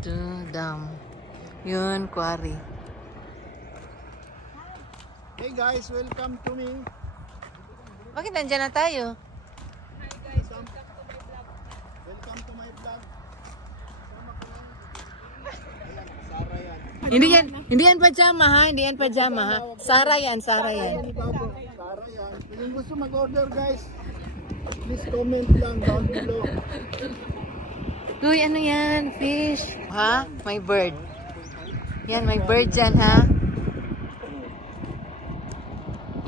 to dam. Yun, quarry. Hey guys, welcome to me. Bakit nandyan na tayo? Welcome to my vlog. Sara yan. Hindi yan pajama ha, hindi yan pajama ha. Sara yan, Sara yan. Sara yan. Kung gusto mag-order guys, please comment lang down below. Uy, ano yan? Fish. Ha? May bird. Yan, may bird dyan ha.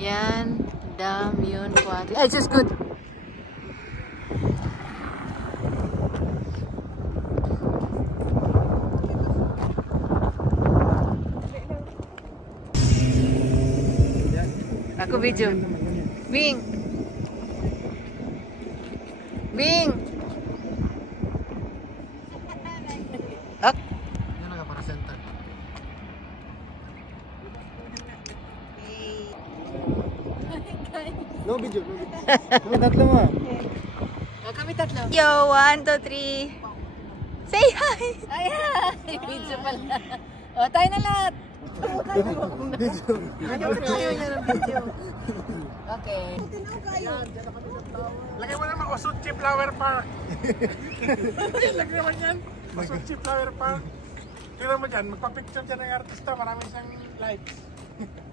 Yan. Dam, yun, quarry. Ay, just good. Ako video. Bing! Bing! Up! Yan ang para center. No video, no video. No, tatlo mo. Kami tatlo. Yo, 1, 2, 3. Say hi! Ay, hi! Video pala. O, tayo na lahat. Video. Video. Okay. Lagay mo naman Osuchi Flower Park. Lagay naman yan. Osuchi Flower Park. Tingnan mo dyan, magpa-picture dyan ng artista. Marami siyang likes.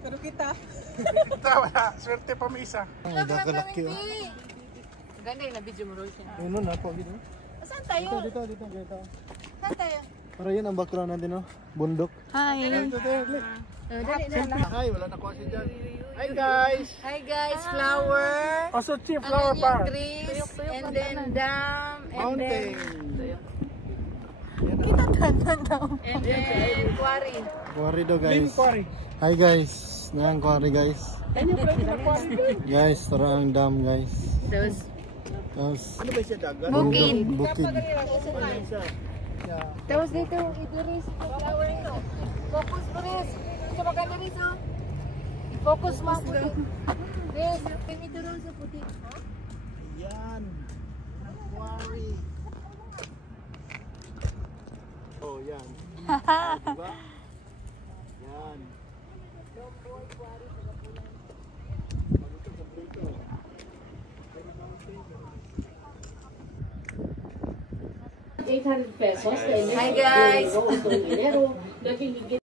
Pero kita. Kita wala. Swerte pa may isa. Ay, dakalaki oh. Ganda yung na-video mo, Rolls. Ano na po dito? Saan tayo? Dito. Saan tayo? Para yan ang background natin oh. Bundok. Hi. Hi, wala na kasi dyan. Hi guys. Hi guys, flower. Osuchi Flower Park. Trees, and then dam, and then... Mountain. Kita tantan daw. And then quarry. Quarry daw Green guys. Quarry. Hi guys. Nang quarry guys. Guys, tara ang dam guys. Those Tapos ano ba siya dagat? bukid. Bukid. Tapos dito, idiris, flower ito. Focus mo rin. Ito maganda rin oh. Focus mo ang puti. Yes, ito rin sa puti. Yan. Quarry. Oh, yan. Diba? Yan. 800 pesos. Hi guys! Dinero, naging